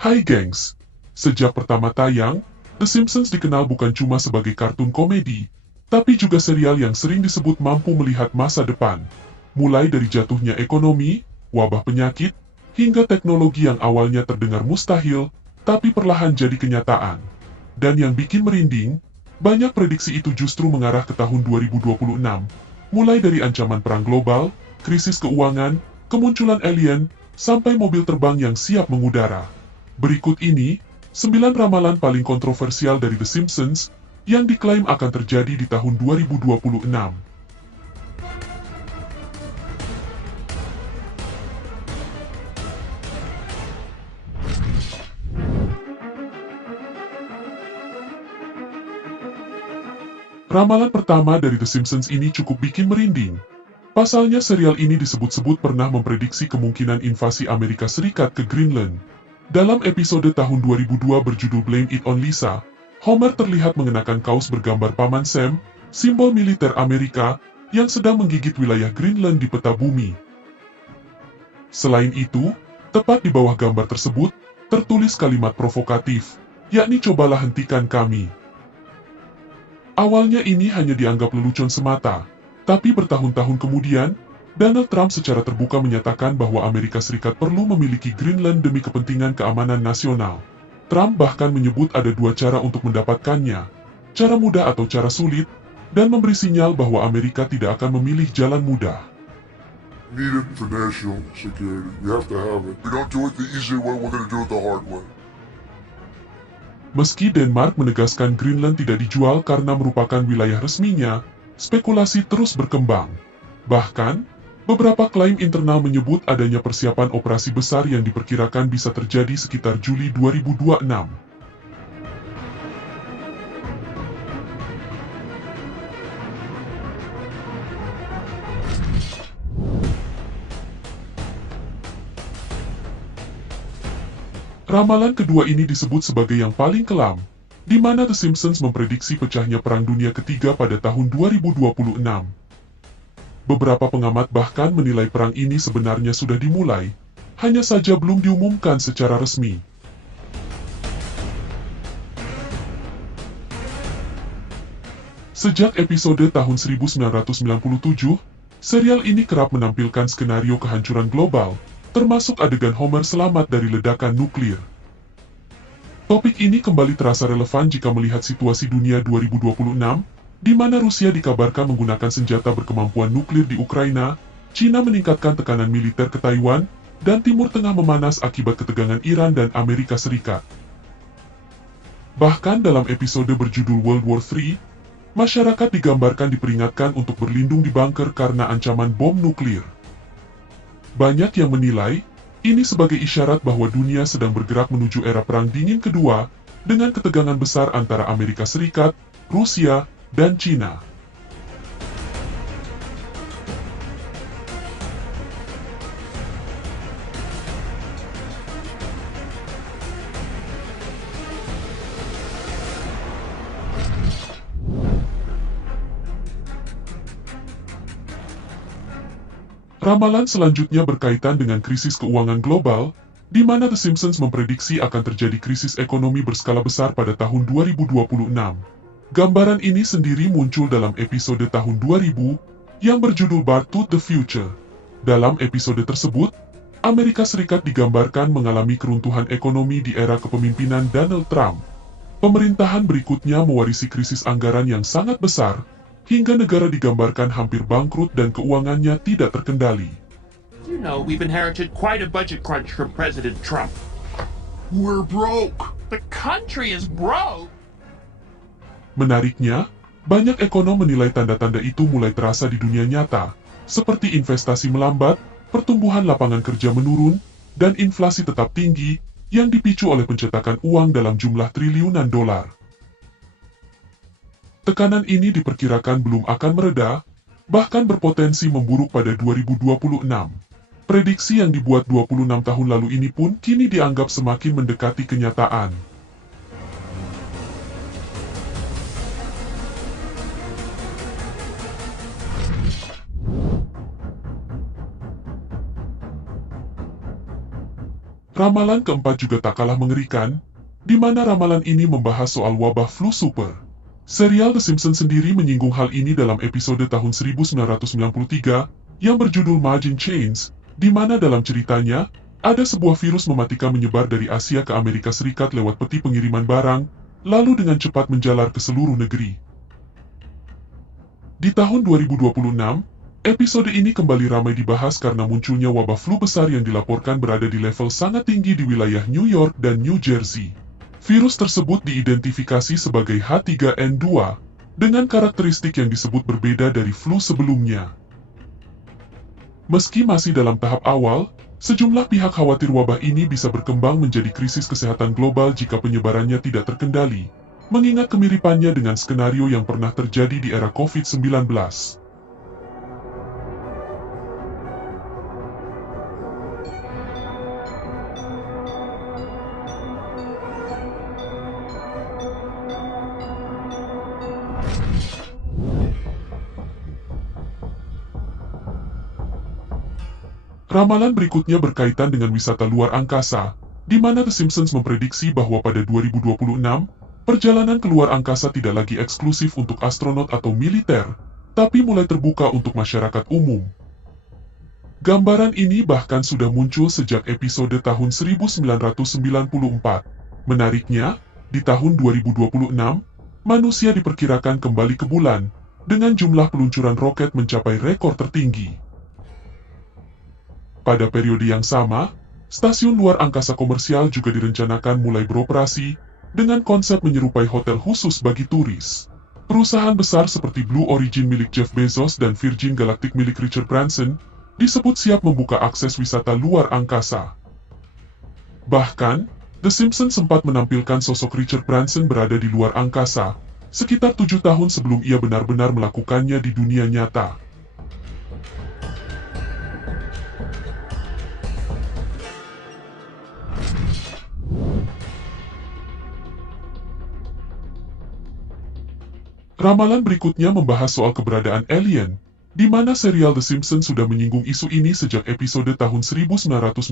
Hai gengs, sejak pertama tayang, The Simpsons dikenal bukan cuma sebagai kartun komedi, tapi juga serial yang sering disebut mampu melihat masa depan. Mulai dari jatuhnya ekonomi, wabah penyakit, hingga teknologi yang awalnya terdengar mustahil, tapi perlahan jadi kenyataan. Dan yang bikin merinding, banyak prediksi itu justru mengarah ke tahun 2026, mulai dari ancaman perang global, krisis keuangan, kemunculan alien, sampai mobil terbang yang siap mengudara. Berikut ini, 9 ramalan paling kontroversial dari The Simpsons, yang diklaim akan terjadi di tahun 2026. Ramalan pertama dari The Simpsons ini cukup bikin merinding. Pasalnya serial ini disebut-sebut pernah memprediksi kemungkinan invasi Amerika Serikat ke Greenland. Dalam episode tahun 2002 berjudul Blame It on Lisa, Homer terlihat mengenakan kaos bergambar Paman Sam, simbol militer Amerika, yang sedang menggigit wilayah Greenland di peta bumi. Selain itu, tepat di bawah gambar tersebut, tertulis kalimat provokatif, yakni "Cobalah hentikan kami". Awalnya ini hanya dianggap lelucon semata, tapi bertahun-tahun kemudian, Donald Trump secara terbuka menyatakan bahwa Amerika Serikat perlu memiliki Greenland demi kepentingan keamanan nasional. Trump bahkan menyebut ada dua cara untuk mendapatkannya, cara mudah atau cara sulit, dan memberi sinyal bahwa Amerika tidak akan memilih jalan mudah. Need it for national security. You have to have it. We don't do it the easy way, we're gonna do it the hard way. Meski Denmark menegaskan Greenland tidak dijual karena merupakan wilayah resminya, spekulasi terus berkembang. Bahkan, beberapa klaim internal menyebut adanya persiapan operasi besar yang diperkirakan bisa terjadi sekitar Juli 2026. Ramalan kedua ini disebut sebagai yang paling kelam, di mana The Simpsons memprediksi pecahnya Perang Dunia Ketiga pada tahun 2026. Beberapa pengamat bahkan menilai perang ini sebenarnya sudah dimulai, hanya saja belum diumumkan secara resmi. Sejak episode tahun 1997, serial ini kerap menampilkan skenario kehancuran global, termasuk adegan Homer selamat dari ledakan nuklir. Topik ini kembali terasa relevan jika melihat situasi dunia 2026, di mana Rusia dikabarkan menggunakan senjata berkemampuan nuklir di Ukraina, China meningkatkan tekanan militer ke Taiwan, dan Timur Tengah memanas akibat ketegangan Iran dan Amerika Serikat. Bahkan dalam episode berjudul World War III, masyarakat digambarkan diperingatkan untuk berlindung di bunker karena ancaman bom nuklir. Banyak yang menilai, ini sebagai isyarat bahwa dunia sedang bergerak menuju era Perang Dingin Kedua, dengan ketegangan besar antara Amerika Serikat, Rusia, dan China. Ramalan selanjutnya berkaitan dengan krisis keuangan global, di mana The Simpsons memprediksi akan terjadi krisis ekonomi berskala besar pada tahun 2026. Gambaran ini sendiri muncul dalam episode tahun 2000, yang berjudul Back to the Future. Dalam episode tersebut, Amerika Serikat digambarkan mengalami keruntuhan ekonomi di era kepemimpinan Donald Trump. Pemerintahan berikutnya mewarisi krisis anggaran yang sangat besar, hingga negara digambarkan hampir bangkrut dan keuangannya tidak terkendali. You know, we've inherited quite a budget crunch from President Trump. We're broke. The country is broke. Menariknya, banyak ekonom menilai tanda-tanda itu mulai terasa di dunia nyata, seperti investasi melambat, pertumbuhan lapangan kerja menurun, dan inflasi tetap tinggi, yang dipicu oleh pencetakan uang dalam jumlah triliunan dolar. Tekanan ini diperkirakan belum akan mereda, bahkan berpotensi memburuk pada 2026. Prediksi yang dibuat 26 tahun lalu ini pun kini dianggap semakin mendekati kenyataan. Ramalan keempat juga tak kalah mengerikan, di mana ramalan ini membahas soal wabah flu super. Serial The Simpsons sendiri menyinggung hal ini dalam episode tahun 1993 yang berjudul Margin Chains, di mana dalam ceritanya, ada sebuah virus mematikan menyebar dari Asia ke Amerika Serikat lewat peti pengiriman barang, lalu dengan cepat menjalar ke seluruh negeri. Di tahun 2026, episode ini kembali ramai dibahas karena munculnya wabah flu besar yang dilaporkan berada di level sangat tinggi di wilayah New York dan New Jersey. Virus tersebut diidentifikasi sebagai H3N2, dengan karakteristik yang disebut berbeda dari flu sebelumnya. Meski masih dalam tahap awal, sejumlah pihak khawatir wabah ini bisa berkembang menjadi krisis kesehatan global jika penyebarannya tidak terkendali, mengingat kemiripannya dengan skenario yang pernah terjadi di era COVID-19. Ramalan berikutnya berkaitan dengan wisata luar angkasa, di mana The Simpsons memprediksi bahwa pada 2026, perjalanan ke luar angkasa tidak lagi eksklusif untuk astronot atau militer, tapi mulai terbuka untuk masyarakat umum. Gambaran ini bahkan sudah muncul sejak episode tahun 1994. Menariknya, di tahun 2026, manusia diperkirakan kembali ke bulan, dengan jumlah peluncuran roket mencapai rekor tertinggi. Pada periode yang sama, stasiun luar angkasa komersial juga direncanakan mulai beroperasi dengan konsep menyerupai hotel khusus bagi turis. Perusahaan besar seperti Blue Origin milik Jeff Bezos dan Virgin Galactic milik Richard Branson disebut siap membuka akses wisata luar angkasa. Bahkan, The Simpsons sempat menampilkan sosok Richard Branson berada di luar angkasa, sekitar 7 tahun sebelum ia benar-benar melakukannya di dunia nyata. Ramalan berikutnya membahas soal keberadaan alien, di mana serial The Simpsons sudah menyinggung isu ini sejak episode tahun 1997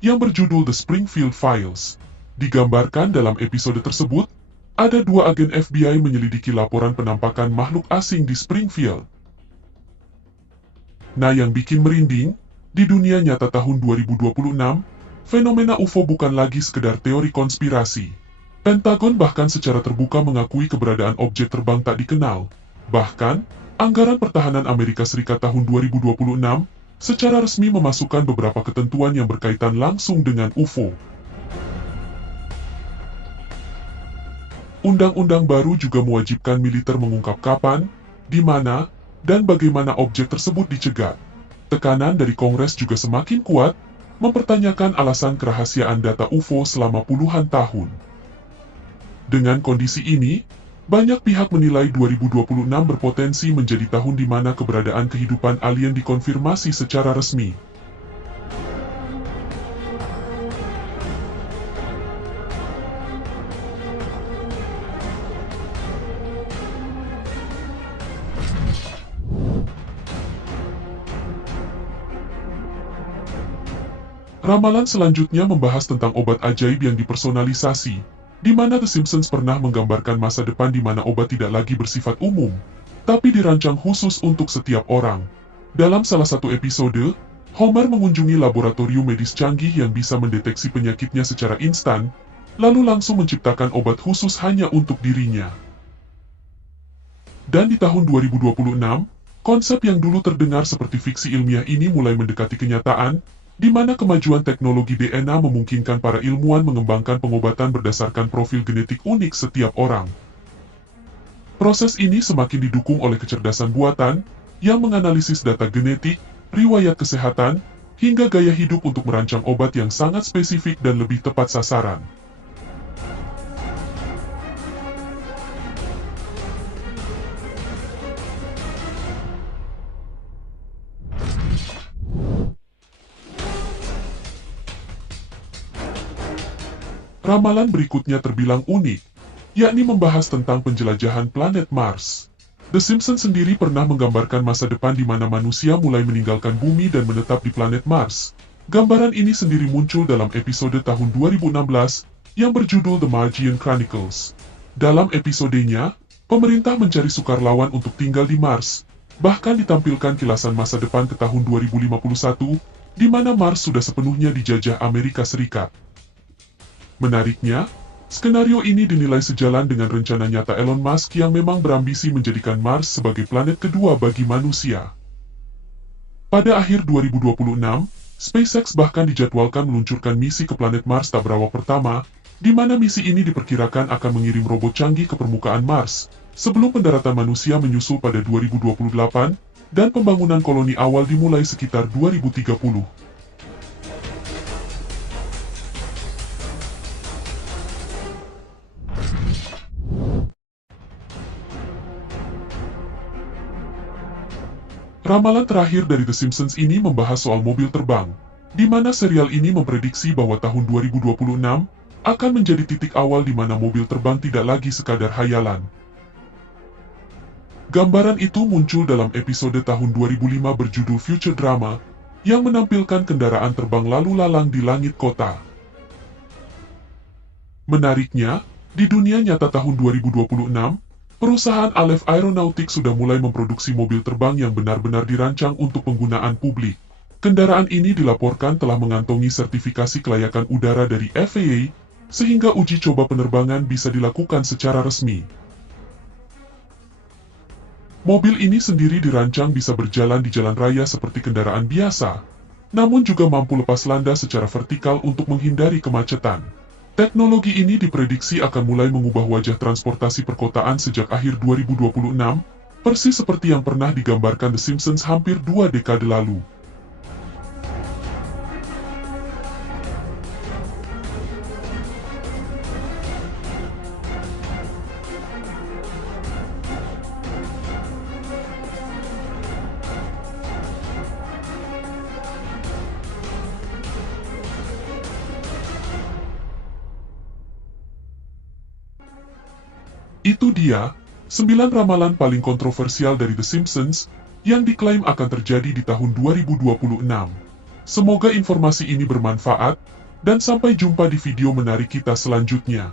yang berjudul The Springfield Files. Digambarkan dalam episode tersebut, ada 2 agen FBI menyelidiki laporan penampakan makhluk asing di Springfield. Nah, yang bikin merinding, di dunia nyata tahun 2026, fenomena UFO bukan lagi sekedar teori konspirasi. Pentagon bahkan secara terbuka mengakui keberadaan objek terbang tak dikenal. Bahkan, anggaran pertahanan Amerika Serikat tahun 2026 secara resmi memasukkan beberapa ketentuan yang berkaitan langsung dengan UFO. Undang-undang baru juga mewajibkan militer mengungkap kapan, di mana, dan bagaimana objek tersebut dicegat. Tekanan dari Kongres juga semakin kuat, mempertanyakan alasan kerahasiaan data UFO selama puluhan tahun. Dengan kondisi ini, banyak pihak menilai 2026 berpotensi menjadi tahun di mana keberadaan kehidupan alien dikonfirmasi secara resmi. Ramalan selanjutnya membahas tentang obat ajaib yang dipersonalisasi, di mana The Simpsons pernah menggambarkan masa depan di mana obat tidak lagi bersifat umum, tapi dirancang khusus untuk setiap orang. Dalam salah satu episode, Homer mengunjungi laboratorium medis canggih yang bisa mendeteksi penyakitnya secara instan, lalu langsung menciptakan obat khusus hanya untuk dirinya. Dan di tahun 2026, konsep yang dulu terdengar seperti fiksi ilmiah ini mulai mendekati kenyataan, di mana kemajuan teknologi DNA memungkinkan para ilmuwan mengembangkan pengobatan berdasarkan profil genetik unik setiap orang. Proses ini semakin didukung oleh kecerdasan buatan, yang menganalisis data genetik, riwayat kesehatan, hingga gaya hidup untuk merancang obat yang sangat spesifik dan lebih tepat sasaran. Ramalan berikutnya terbilang unik, yakni membahas tentang penjelajahan planet Mars. The Simpsons sendiri pernah menggambarkan masa depan di mana manusia mulai meninggalkan bumi dan menetap di planet Mars, Gambaran ini sendiri muncul dalam episode tahun 2016 yang berjudul The Martian Chronicles. Dalam episodenya, pemerintah mencari sukarelawan untuk tinggal di Mars, bahkan ditampilkan kilasan masa depan ke tahun 2051, di mana Mars sudah sepenuhnya dijajah Amerika Serikat. Menariknya, skenario ini dinilai sejalan dengan rencana nyata Elon Musk yang memang berambisi menjadikan Mars sebagai planet kedua bagi manusia. Pada akhir 2026, SpaceX bahkan dijadwalkan meluncurkan misi ke planet Mars tak berawak pertama, di mana misi ini diperkirakan akan mengirim robot canggih ke permukaan Mars, sebelum pendaratan manusia menyusul pada 2028, dan pembangunan koloni awal dimulai sekitar 2030. Ramalan terakhir dari The Simpsons ini membahas soal mobil terbang, di mana serial ini memprediksi bahwa tahun 2026 akan menjadi titik awal di mana mobil terbang tidak lagi sekadar hayalan. Gambaran itu muncul dalam episode tahun 2005 berjudul Future Drama, yang menampilkan kendaraan terbang lalu lalang di langit kota. Menariknya, di dunia nyata tahun 2026, perusahaan Aleph Aeronautics sudah mulai memproduksi mobil terbang yang benar-benar dirancang untuk penggunaan publik. Kendaraan ini dilaporkan telah mengantongi sertifikasi kelayakan udara dari FAA, sehingga uji coba penerbangan bisa dilakukan secara resmi. Mobil ini sendiri dirancang bisa berjalan di jalan raya seperti kendaraan biasa, namun juga mampu lepas landas secara vertikal untuk menghindari kemacetan. Teknologi ini diprediksi akan mulai mengubah wajah transportasi perkotaan sejak akhir 2026, persis seperti yang pernah digambarkan The Simpsons hampir 2 dekade lalu. Itu dia, 9 ramalan paling kontroversial dari The Simpsons, yang diklaim akan terjadi di tahun 2026. Semoga informasi ini bermanfaat, dan sampai jumpa di video menarik kita selanjutnya.